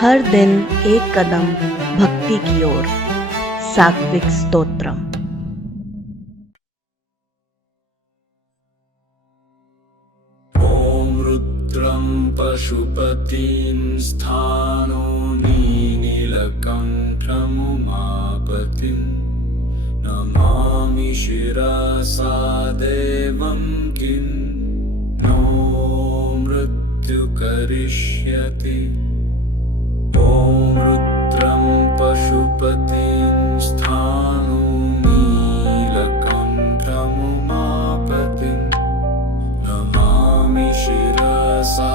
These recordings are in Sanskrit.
हर दिन एक कदम भक्ति की ओर। सात्विक स्तोत्रम। ॐ रुद्रं पशुपतिं स्थाणो नीलकण्ठमुमापतिं नमामि शिरसा देवं किं नो मृत्यु करिष्यति। ॐ रुद्रं पशुपतिं स्थाणो नीलकण्ठमुमापतिं नमामि शिरसा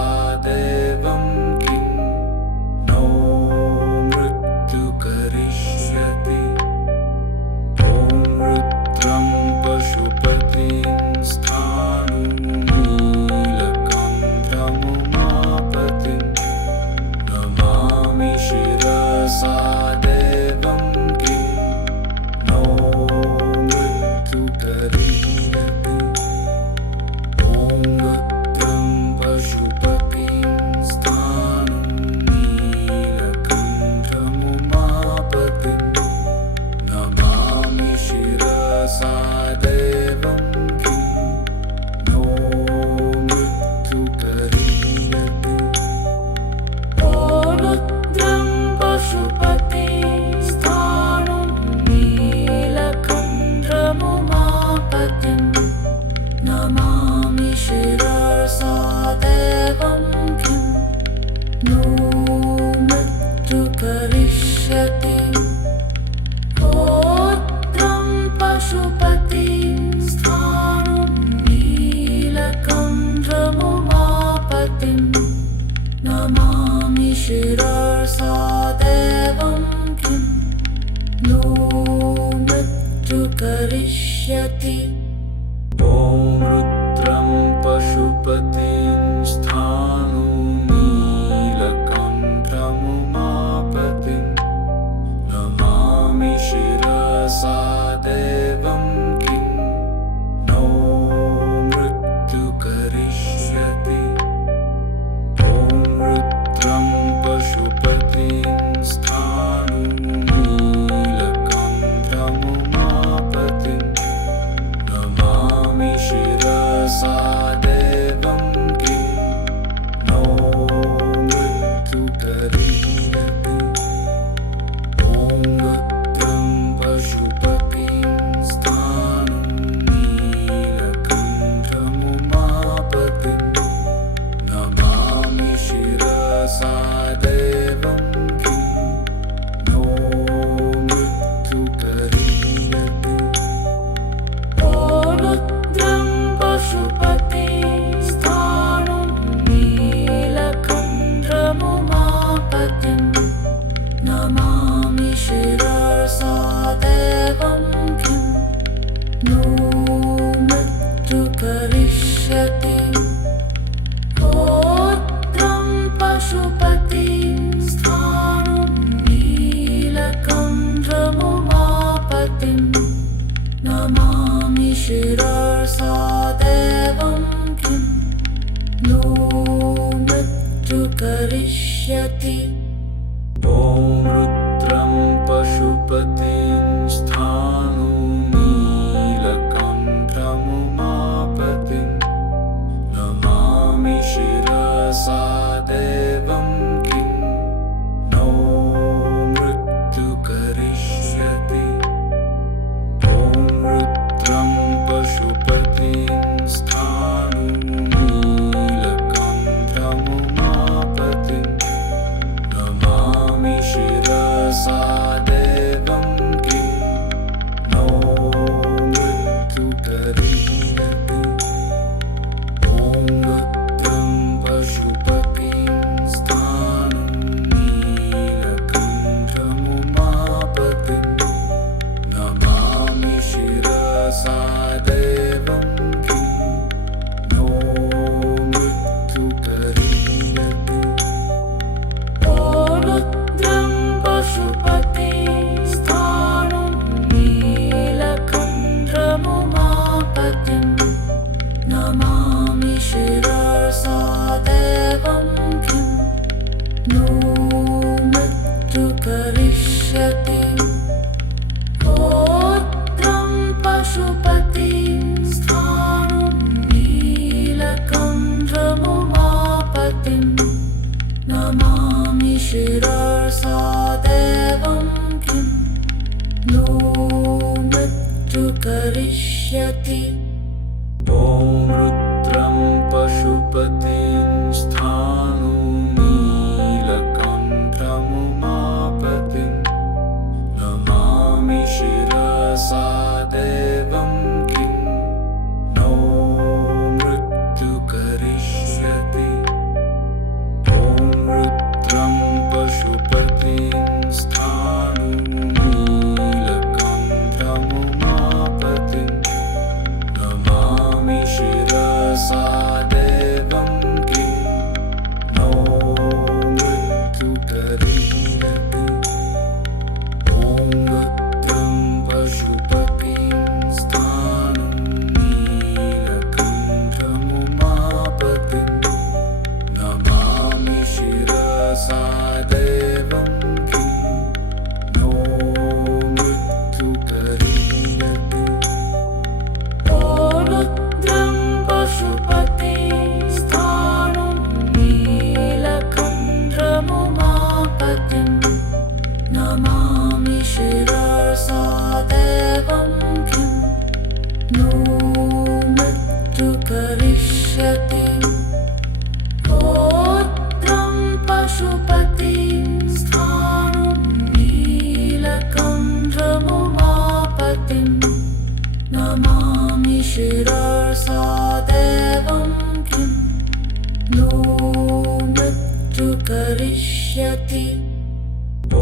देवं किं नो मृत्यु करिष्यति। ॐ रुद्रं पशुपतिं स्थाणो नीलकण्ठमुमापतिं नमामि शिरसा देवं किं नो मृत्यु करिष्यति। ॐ रुद्रं पशुपतिं स्थाणो नीलकण्ठमुमापतिं नमामि शिरसा देवं किं नो मृत्यु करिष्यति। ॐ रुद्रं पशुपतिं स्थाणो नीलकण्ठमुमापतिं नमामि शिरसा देवं किं नो मृत्यु करिष्यति। ॐ रुद्रं पशुपतिं स्थाणो नीलकण्ठमुमापतिं नमामि शिरसा देवं किं नो मृत्यु करिष्यति। ॐ रुद्रं पशुपतिं स्थाणो नीलकण्ठमुमापतिं नमामि शिरसा देवं किं नो मृत्यु करिष्यति। ॐ रुद्रं पशुपतिं स्थाणो नीलकण्ठमुमापतिं नमामि शिरसा देवं किं नो मृत्यु करिष्यति। ॐ रुद्रं पशुपतिं स्थाणो नीलकण्ठमुमापतिं नमामि शिरसा देवं किं नो मृत्यु करिष्यति। ॐ रुद्रं पशुपतिं स्थाणो नीलकण्ठमुमापतिं नमामि शिरसा देवं किं नो मृत्यु करिष्यति। ॐ रुद्रं पशुपतिं स्थाणो नीलकण्ठमुमापतिं नमामि शिरसा देवं किं नो मृत्यु करिष्यति। ॐ रुद्रं पशुपतिं स्थाणो नीलकण्ठमुमापतिं नमामि शिरसा देवं किं नो मृत्यु करिष्यति। ॐ रुद्रं पशुपतिं स्थाणो नीलकण्ठमुमापतिं नमामि शिरसा देवं किं नो मृत्यु करिष्यति। ॐ रुद्रं पशुपतिं स्थाणो नीलकण्ठमुमापतिं नमामि शिरसा देवं किं नो मृत्यु करिष्यति। ॐ रुद्रं पशुपतिं स्थाणो नीलकण्ठमुमापतिं नमामि शिरसा देवं किं नो नमामि शिरसा देवं किं नो मृत्यु करिष्यति ॐ रुद्रं पशुपतिं स्थाणु नीलकण्ठमुमापतिं नमामि शिरसा देवं किं नो मृत्यु करिष्यति ॐ रुद्रं पशुपतिं स्थाणु नीलकण्ठमुमापतिं नमामि शिरसा देवं किं नो मृत्यु करिष्यति ॐ रुद्रं पशुपतिं स्थाणु नीलकण्ठमुमापतिं नमामि शिरसा देवं किं नो मृत्यु करिष्यति ॐ रुद्रं पशुपतिं स्थाणु नीलकण्ठमुमापतिं नमामि शिरसा देवं किं नो मृत्यु करिष्यति रुद्रं पशुपतिं स्थाणु नीलकण्ठमुमापतिं नमामि शिरसा देवं किं नो मृत्यु करिष्यति ॐ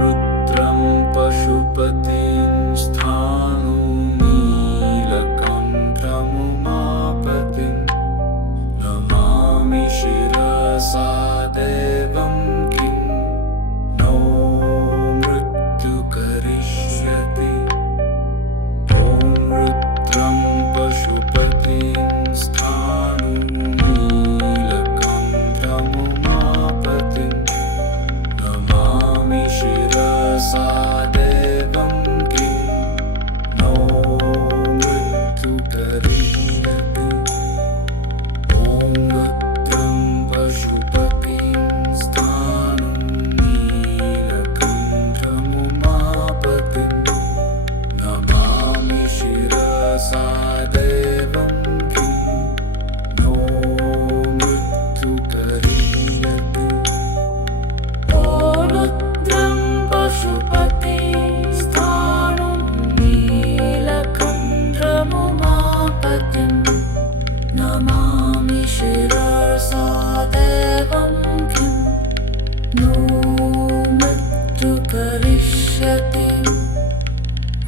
रुद्रं पशुपतिं स्थाणु नीलकण्ठमुमापतिं नमामि शिरसा देवं किं नो मृत्यु करिष्यति ॐ रुद्रं पशुपतिं स्थाणु नीलकण्ठमुमापतिं नमामि शिरसा देवं किं नो मृत्यु करिष्यति ॐ रुद्रं पशुपतिं स्थाणु नीलकण्ठमुमापतिं नमामि शिरसा देवं किं नो मृत्यु करिष्यति ॐ रुद्रं पशुपतिं स्थाणु नीलकण्ठमुमापतिं नमामि शिरसा देवं किं नो मृत्यु करिष्यति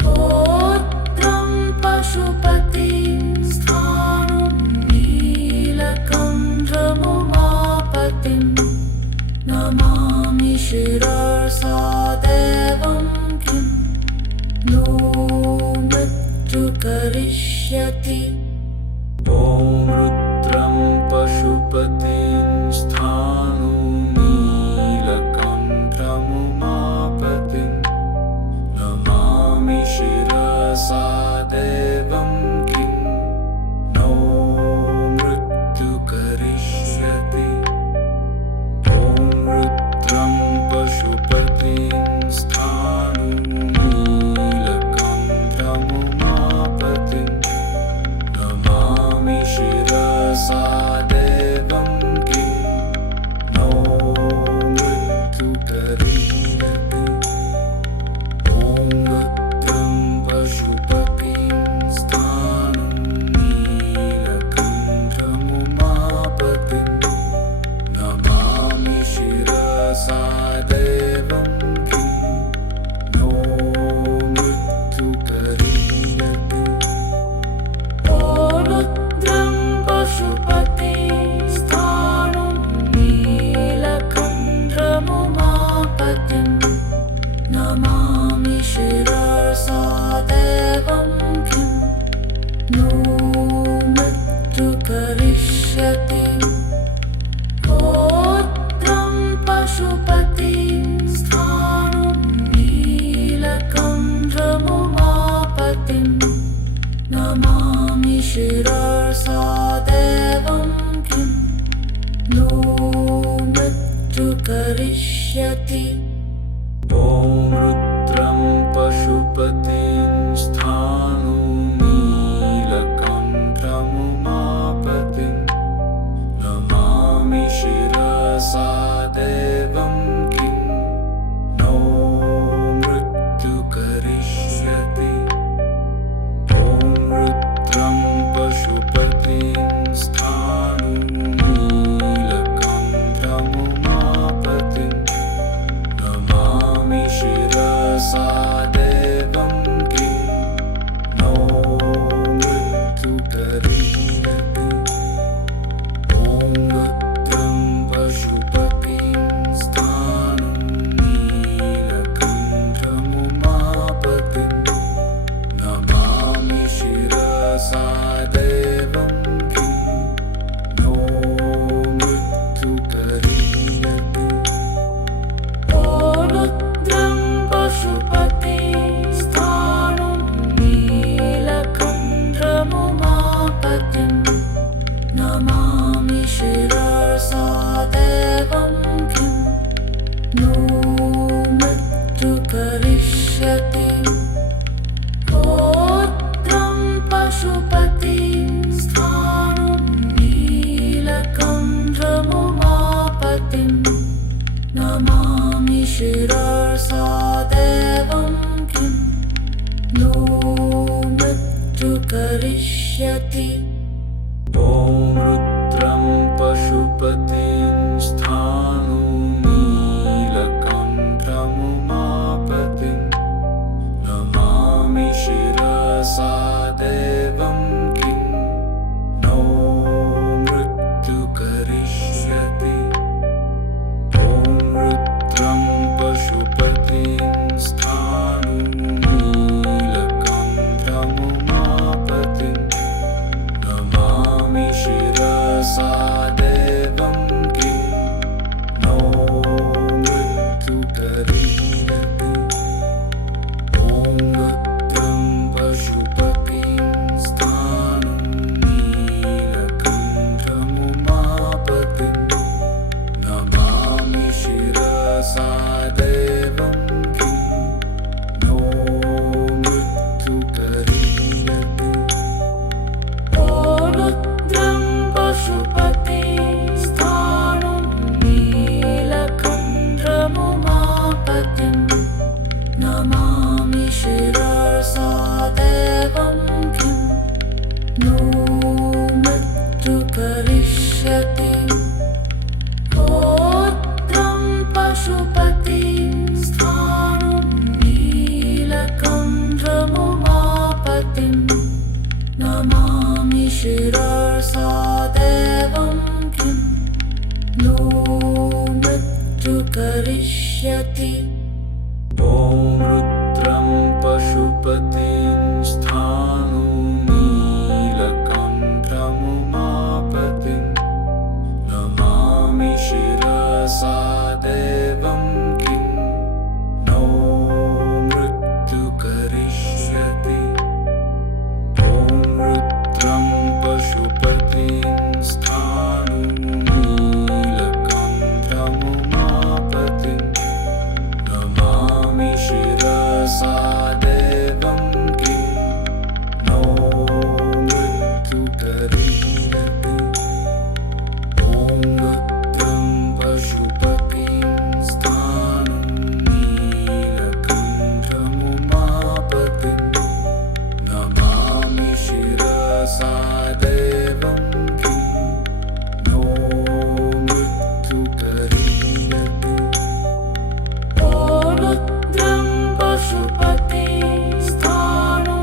रुद्रं पशुपतिं स्थाणु नीलकण्ठमुमापतिं नमामि शिरसा देवं किं नो मृत्यु करिष्यति ॐ रुद्रं पशुपतिं स्थाणु नीलकण्ठमुमापतिं नमामि शिरसा देवं किं नो मृत्यु करिष्यति ॐ रुद्रं पशुपतिं स्थाणु नीलकण्ठमुमापतिं नमामि शिरसा देवं किं नो मृत्यु करिष्यति ॐ रुद्रं पशुपतिं स्थाणु नीलकण्ठमुमापतिं नमामि शिरसा देवं किं नो मृत्यु करिष्यति ॐ रुद्रं पशुपतिं स्थाणु नीलकण्ठमुमापतिं नमामि शिरसा देवं किं नो मृत्यु करिष्यति रुद्रं पशुपतिं स्थाणु नीलकण्ठमुमापतिं नमामि शिरसा देवं किं नो मृत्यु मृत्यु करिष्यति ॐ रुद्रं पशुपतिं स्थाणु नीलकण्ठमुमापतिं नमामि शिरसा देवं किं नो मृत्यु करिष्यति ॐ रुद्रं पशुपतिं स्थाणु नीलकण्ठमुमापतिं नमामि शिरसा देवं किं नो मृत्यु करिष्यति ॐ रुद्रं पशुपतिं स्थाणु नीलकण्ठमुमापतिं नमामि शिरसा देवं किं नो मृत्यु करिष्यति ॐ रुद्रं पशुपतिं स्थाणु नीलकण्ठमुमापतिं नमामि शिरसा देवं किं नो मृत्यु करिष्यति ॐ रुद्रं पशुपतिं स्थाणु नीलकण्ठमुमापतिं नमामि शिरसा देवं किं नो मृत्यु करिष्यति ॐ रुद्रं पशुपतिं स्थाणु नीलकण्ठमुमापतिं नमामि शिरसा देवं किं नो मृत्यु करिष्यति ॐ रुद्रं पशुपतिं स्थाणु नीलकण्ठमुमापतिं नमामि शिरसा देवं किं नो मृत्यु करिष्यति ॐ रुद्रं पशुपतिं स्थाणु नीलकण्ठमुमापतिं नमामि शिरसा देवं किं नो मृत्यु करिष्यति ॐ रुद्रं पशुपतिं स्थाणु नीलकण्ठमुमापतिं नमामि शिरसा देवं किं नो मृत्यु करिष्यति ॐ रुद्रं पशुपतिं स्थाणु नीलकण्ठमुमापतिं नमामि शिरसा देवं किं नो मृत्यु करिष्यति ॐ रुद्रं पशुपतिं स्थाणु नीलकण्ठमुमापतिं नमामि शिरसा देवं किं नो मृत्यु करिष्यति ॐ रुद्रं पशुपतिं स्थाणु नीलकण्ठमुमापतिं नमामि शिरसा देवं किं नो मृत्यु करिष्यति ॐ रुद्रं पशुपतिं स्थाणु नीलकण्ठमुमापतिं नमामि शिरसा देवं किं नो मृत्यु करिष्यति ॐ रुद्रं पशुपतिं स्थाणु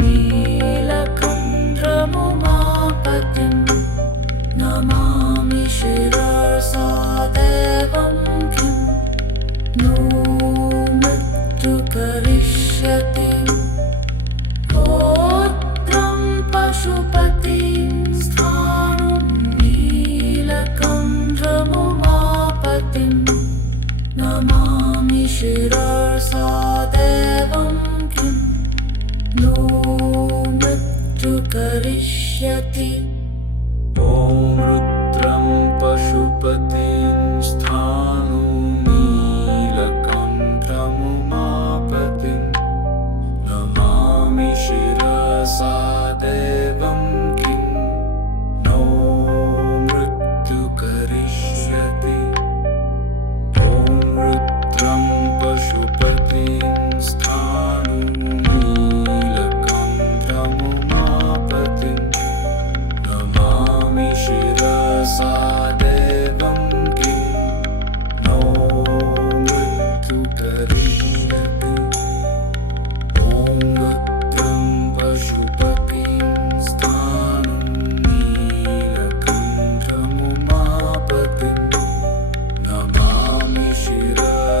नीलकण्ठमुमापतिं नमामि शिरसा देवं किं नो मृत्यु करिष्यति ॐ रुद्रं पशुपतिं स्थाणु नीलकण्ठमुमापतिं नमामि शिरसा देवं किं नो मृत्यु करिष्यति ॐ रुद्रं पशुपतिं स्थाणु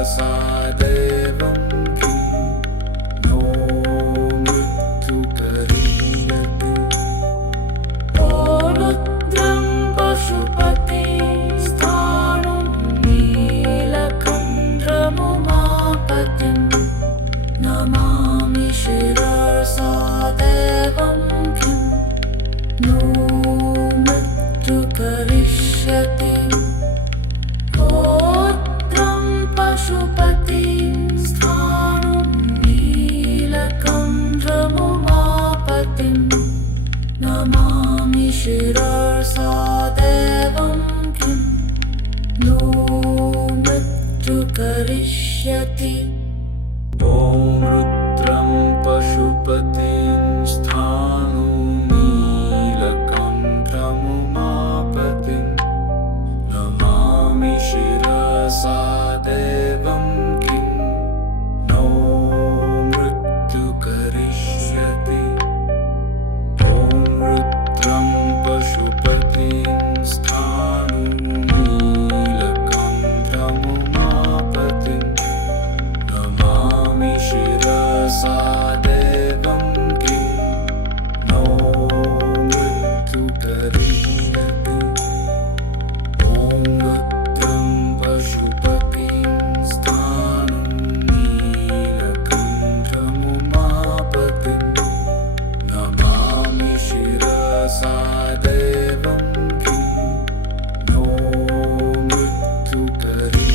देवं किं नो मृत्युकरीयते रुद्रं पशुपतिस्थाणुं नीलकण्ठमुमापतिं नमामि शिरसा देवं किं नो मृत्युकरिष्यति रुद्रं पशुपतिस्थाणुं नीलकण्ठमुमापतिं नमामि शिरसा देवं किं नो मृत्युकरिष्यति ॐ रुद्रं पशुपतिं स्थाणु नीलकण्ठमुमापतिं नमामि शिरसा देवं किं नो मृत्युकरिष्यति ॐ रुद्रं पशुपतिं स्थाणु नीलकण्ठमुमापतिं नमामि शिरसा देवं किं नो मृत्युकरिष्यति ॐ रुद्रं पशुपतिं स्थाणु नीलकण्ठमुमापतिं नमामि शिरसा देवं किं नो मृत्युकरिष्यति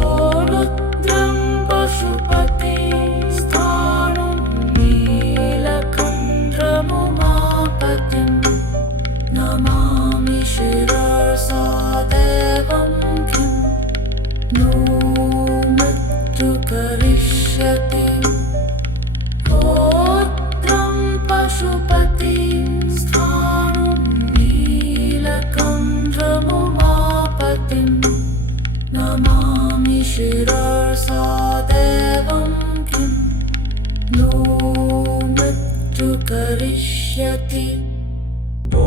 रुद्रं पशुपतिस्थाणुं नीलकण्ठमुमापतिं नमामि शिरसा देवं किं नो मृत्युकरिष्यति रुद्रं पशुपतिस्थाणुं नीलकण्ठमुमापतिं नमामि शिरसा देवं किं नो मृत्युकरिष्यति ॐ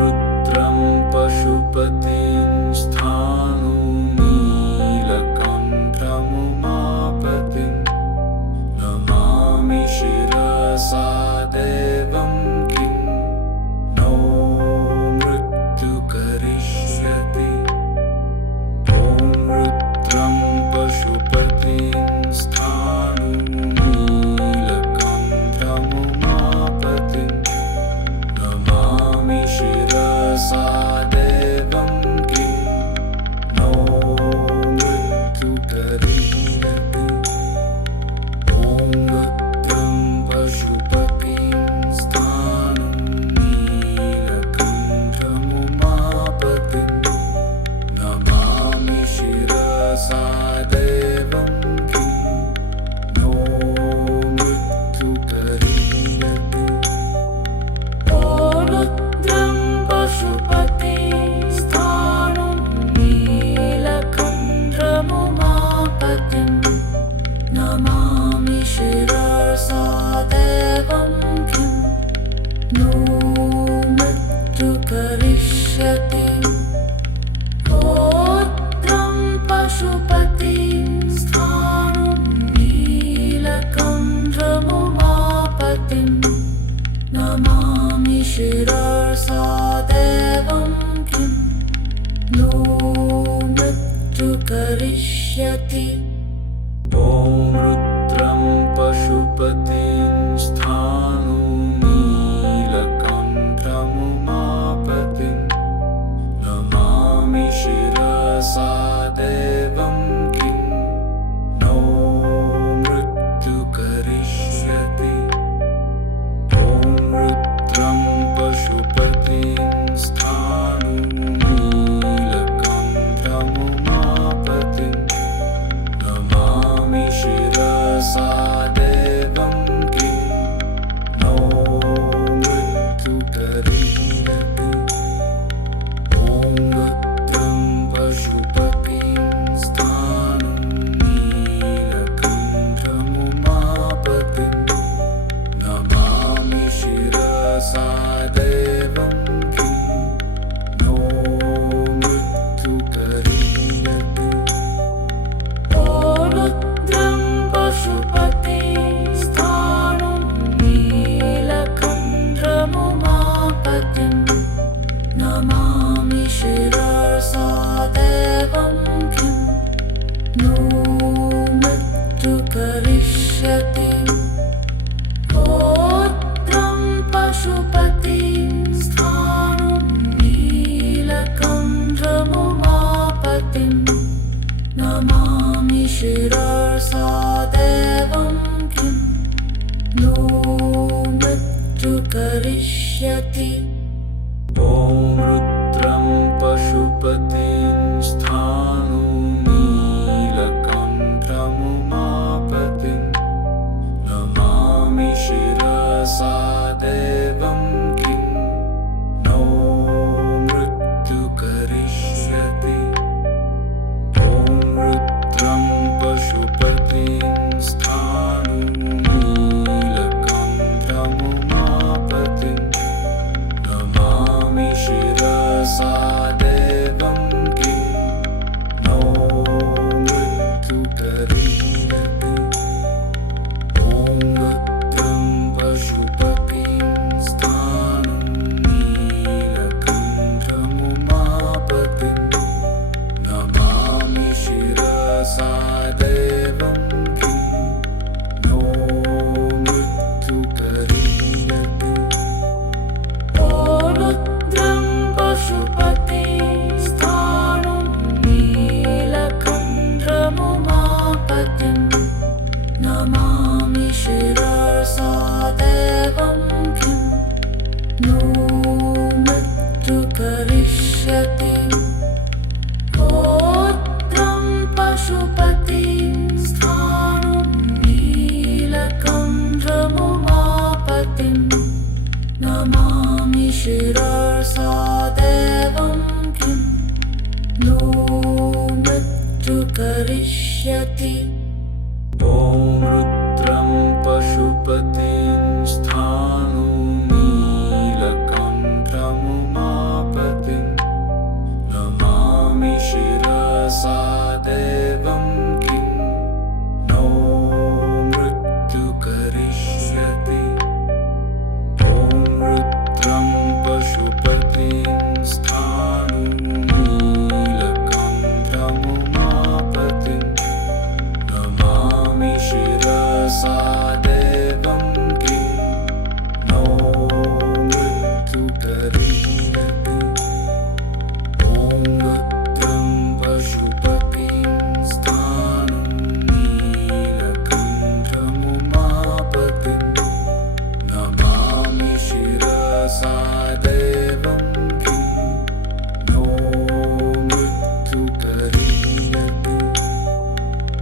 रुद्रं पशुपतिं स्थाणु नीलकण्ठमुमापतिं नमामि शिरसा देवं किं नो मृत्युकरिष्यति ॐ रुद्रं पशुपतिं स्थाणु नीलकण्ठमुमापतिं नमामि शिरसा देवं किं नो मृत्युकरिष्यति ॐ रुद्रं पशुपतिं स्थाणु नीलकण्ठमुमापतिं नमामि शिरसा देवं किं नो मृत्युकरिष्यति रुद्रं पशुपतिस्थाणुं नीलकण्ठमुमापतिं नमामि शिरसा देवं किं नो मृत्युकरिष्यति रुद्रं पशुपतिस्थाणुं नीलकण्ठमुमापतिं नमामि शिरसा देवं किं नो मृत्युकरिष्यति ॐ रुद्रं पशुपतिं स्थाणु नीलकण्ठमुमापतिं नमामि शिरसा देवं किं नो मृत्युकरिष्यति ॐ रुद्रं पशुपतिं स्थाणु नीलकण्ठमुमापतिं नमामि शिरसा देवं किं नो मृत्युकरिष्यति ॐ रुद्रं शिरसा देवं किं नो मृत्यु करिष्यति ॐ रुद्रं पशुपतिं स्थाणु नीलकण्ठमुमापतिं नमामि शिरसा देवं किं नो मृत्यु करिष्यति ॐ रुद्रं पशुपतिं स्थाणु नीलकण्ठमुमापतिं नमामि शिरसा देवं किं नो मृत्यु करिष्यति ॐ रुद्रं पशुपतिं स्थाणु नीलकण्ठमुमापतिं नमामि शिरसा देवं किं नो मृत्यु करिष्यति ॐ रुद्रं पशुपतिं स्थाणुं नीलकण्ठमुमापतिं नमामि शिरसा देवं किं नो मृत्यु करिष्यति रुद्रं पशुपतिं स्थाणुं नीलकण्ठमुमापतिं नमामि शिरसा देवं किं नो मृत्यु करिष्यति ॐ रुद्रं पशुपतिं स्थाणु नीलकण्ठमुमापतिं नमामि शिरसा देवं किं नो मृत्यु करिष्यति ॐ रुद्रं पशुपतिं स्थाणु नीलकण्ठमुमापतिं नमामि शिरसा देवं किं नो मृत्यु करिष्यति ॐ रुद्रं पशुपतिं स्थाणु नीलकण्ठमुमापतिं नमामि शिरसा देवं किं नो मृत्यु करिष्यति ॐ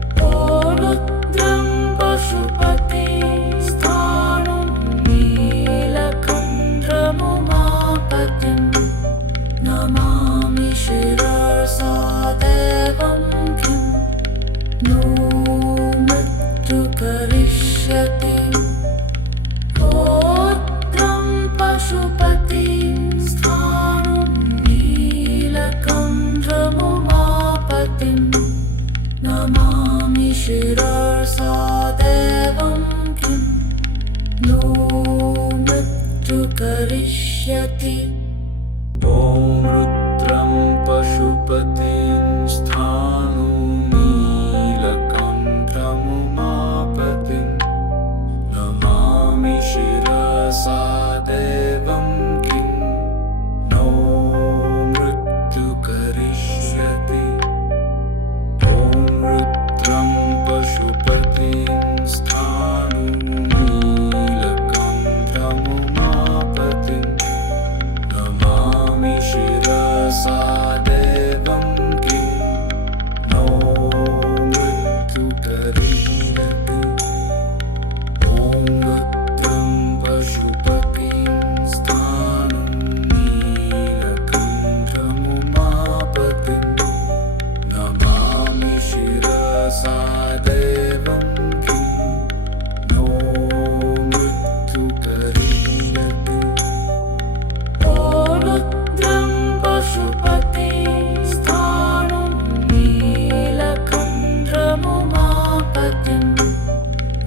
रुद्रं पशुपतिं स्थाणुं नीलकण्ठमुमापतिं नमामि शिरसा देवं किं नो मृत्यु करिष्यति रुद्रं पशुपतिं स्थाणुं नीलकण्ठमुमापतिं नमामि शिरसा देवं किं नो मृत्यु करिष्यति ॐ रुद्रं पशुपतिं स्थाणु नीलकण्ठमुमापतिं नमामि शिरसा देवं किं नो मृत्यु करिष्यति ॐ रुद्रं पशुपतिं स्थाणु नीलकण्ठमुमापतिं नमामि शिरसा देवं किं नो मृत्यु करिष्यति ॐ रुद्रं पशुपतिं स्थाणु नीलकण्ठमुमापतिं नमामि शिरसा देवं किं नो मृत्यु करिष्यति ॐ रुद्रं पशुपतिं स्थाणुं नीलकण्ठमुमापतिं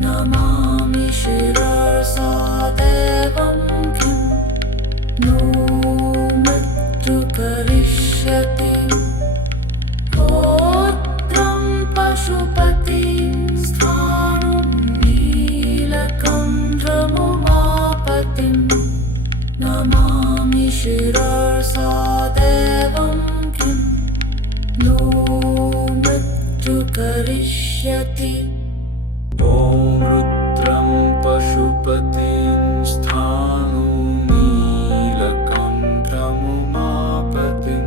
नमामि शिरसा देवं किं नो मृत्यु करिष्यति रुद्रं पशुपतिं स्थाणुं नीलकण्ठमुमापतिं नमामि शिरसा देवं किं नो मृत्यु करिष्यति ॐ रुद्रं पशुपतिं स्थाणु नीलकण्ठमुमापतिं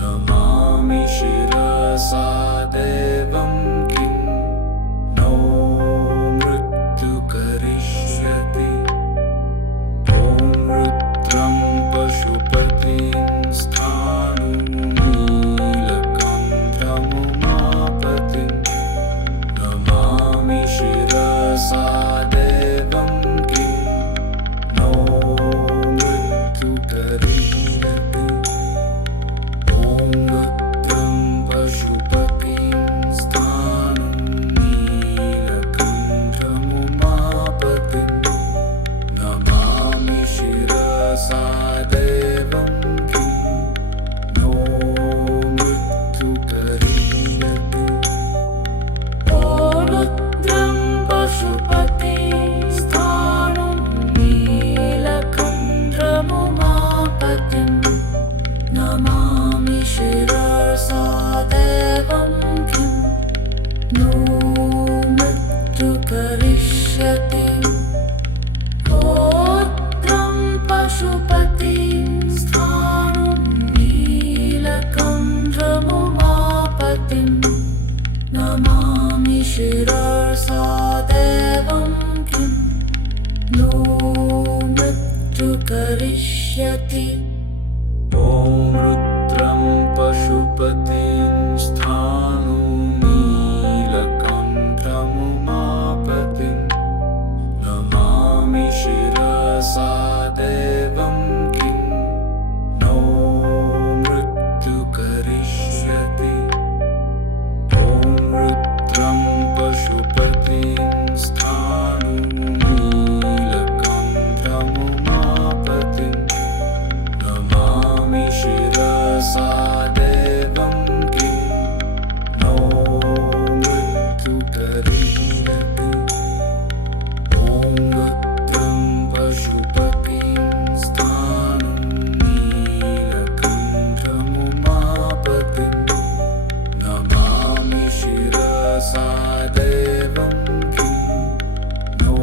नमामि शिरसा देवं किं नो मृत्यु करिष्यति ॐ रुद्रं पशुपतिं स्थाणु नीलकण्ठमुमापतिं नमामि शिरसा देवं किं नो मृत्यु करिष्यति ॐ रुद्रं पशुपतिं स्थाणु नीलकण्ठमुमापतिं नमामि शिरसा देवं किं नो मृत्यु करिष्यति ॐ रुद्रं पशुपतिं स्थाणु नीलकण्ठमुमापतिं नमामि शिरसा देवं किं नो मृत्यु करिष्यति ॐ रुद्रं पशुपतिं स्थाणु नीलकण्ठमुमापतिं नमामि शिरसा देवं किं नो मृत्यु करिष्यति ॐ रुद्रं पशुपतिं स्थाणु नीलकण्ठमुमापतिं नमामि शिरसा देवं किं नो मृत्यु करिष्यति ॐ रुद्रं पशुपतिं स्थाणु नीलकण्ठमुमापतिं नमामि शिरसा देवं किं नो मृत्यु करिष्यति ॐ रुद्रं पशुपतिं स्थाणु नीलकण्ठमुमापतिं नमामि शिरसा देवं किं नो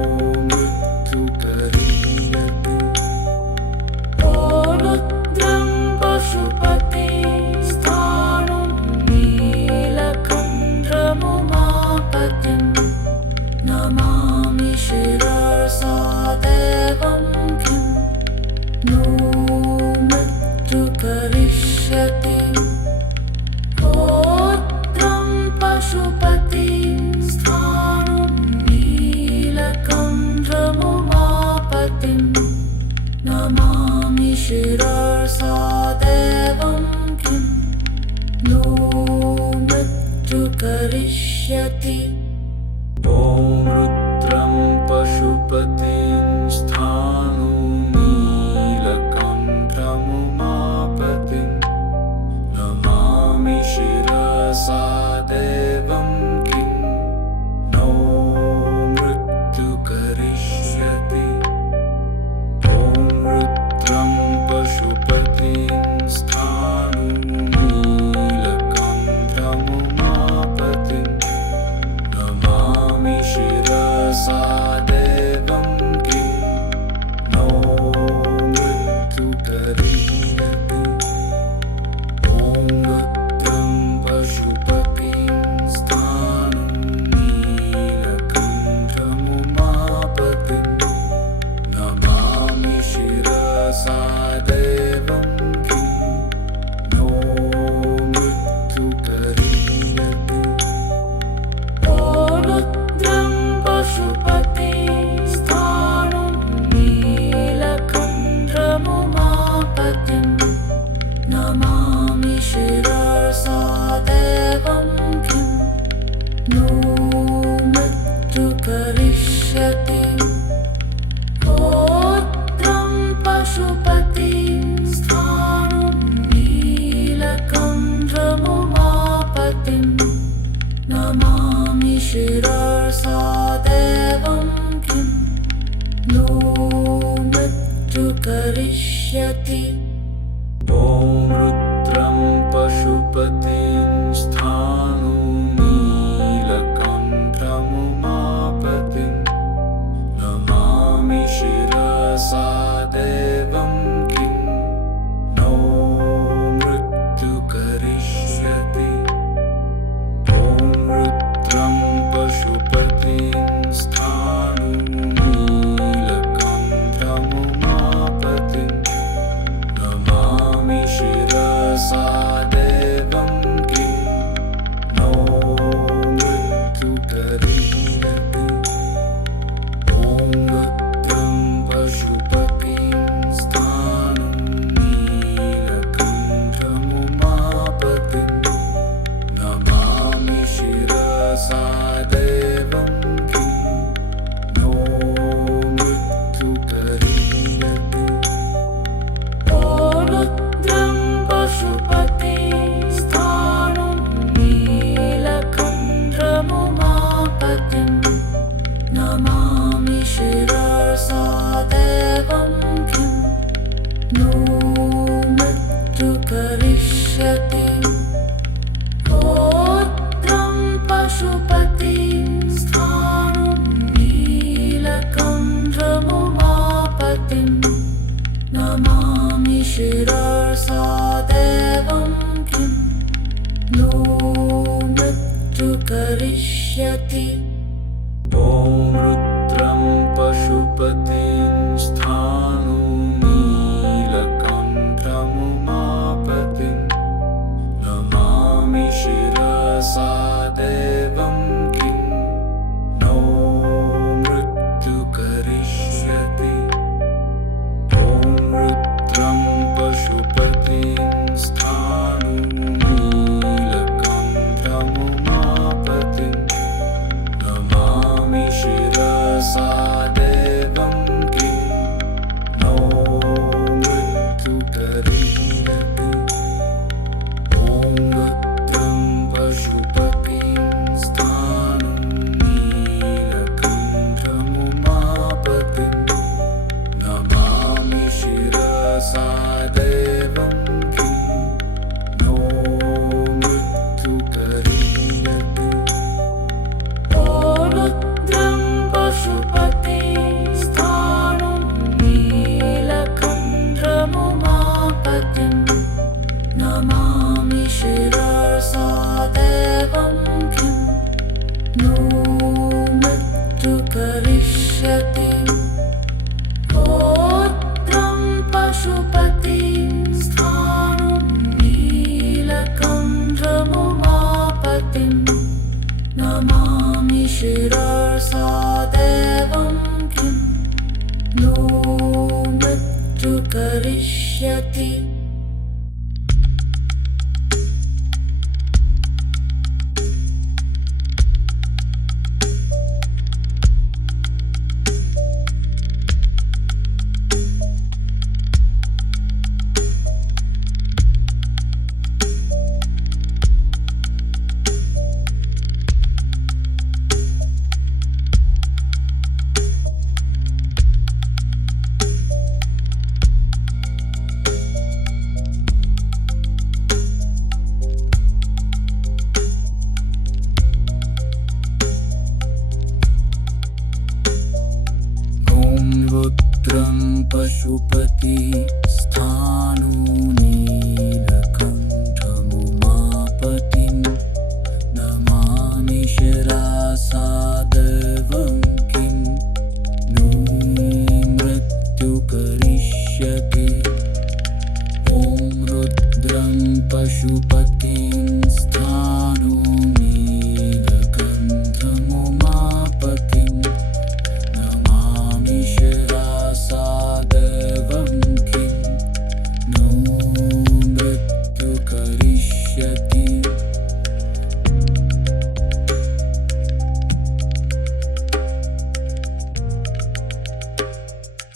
मृत्यु करिष्यति ॐ रुद्रं पशुपतिं स्थाणु नीलकण्ठमुमापतिं नमामि शिरसा देवं किं नो मृत्यु करिष्यति ॐ रुद्रं पशुपतिं स्थाणु नीलकण्ठमुमापतिं नमामि शिरसा देवं किं नो मृत्यु करिष्यति ॐ रुद्रं पशुपतिं स्थाणु नीलकण्ठमुमापतिं नमामि शिरसा देवं किं नो मृत्यु करिष्यति ॐ रुद्रं पशुपतिं स्थाणु नीलकण्ठमुमापतिं नमामि शिरसा देवं किं नो मृत्यु करिष्यति ॐ रुद्रं पशुपतिं स्थाणु नीलकण्ठमुमापतिं नमामि शिरसा देवं किं नो मृत्यु करिष्यति ॐ रुद्रं पशुपतिं स्थाणु नीलकण्ठमुमापतिं नमामि शिरसा देवं किं नो मृत्यु करिष्यति ॐ रुद्रं पशुपतिं स्थाणु नीलकण्ठमुमापतिं नमामि शिरसा देवं किं नो मृत्यु करिष्यति ॐ रुद्रं पशुपतिं स्थाणु पशुपतिं स्थाणुं नीलकण्ठमुमापतिं नमामि शिरसा देवं किं नो मृत्यु करिष्यति। ॐ रुद्रं पशुपतिं स्थाणुं नीलकण्ठमुमापतिं नमामि शिरसा देवं किं नो मृत्यु करिष्यति। ॐ रुद्रं पशुपतिं स्थाणुं नीलकण्ठमुमापतिं नमामि शिरसा देवं किं नो मृत्यु करिष्यति। ॐ रुद्रं पशुपतिं स्थाणुं नीलकण्ठमुमापतिं नमामि शिरसा देवं किं नो मृत्यु करिष्यति। ॐ रुद्रं पशुपतिं स्थाणुं नीलकण्ठमुमापतिं नमामि शिरसा देवं किं नो मृत्यु करिष्यति। रुद्रं पशुपतिं स्थाणुं नीलकण्ठमुमापतिं नमामि शिरसा